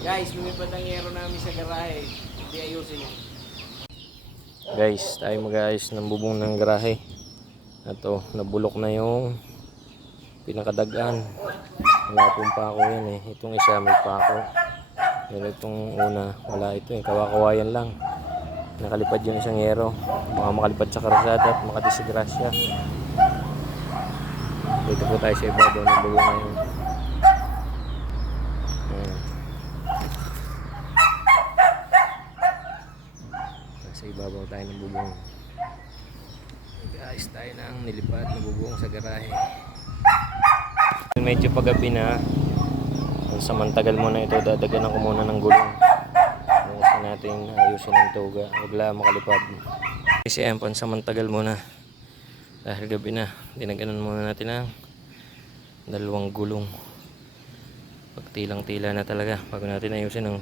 Guys, lumipad ang yero namin sa garahe. Hindi ayusin yan. Guys, tayo mag-aayos ng bubong ng garahe. Ito, nabulok na yung pinakadagan. Wala pong pako yan eh. Itong isa may pako. Pero itong una, wala ito eh. Kawakawayan lang. Nakalipad yung isang yero. Baka makalipad sa karasada at makadisgrasya. Dito po tayo sa ibabaw ng bubong ngayon. Sa ibabaw tayo ng bubong. Guys, tayo na ang nilipad na bubong sa garahe. Medyo paggabi na. Samantagal muna ito, dadaganan ko muna ng gulong. Gusto natin ayusin ng tuga. Huwag lang makalipad. Kasi ayan, pansamantagal muna. Dahil gabi na, dinaganan muna natin ang dalawang gulong. Pagtilang-tila na talaga bago natin ayusin ng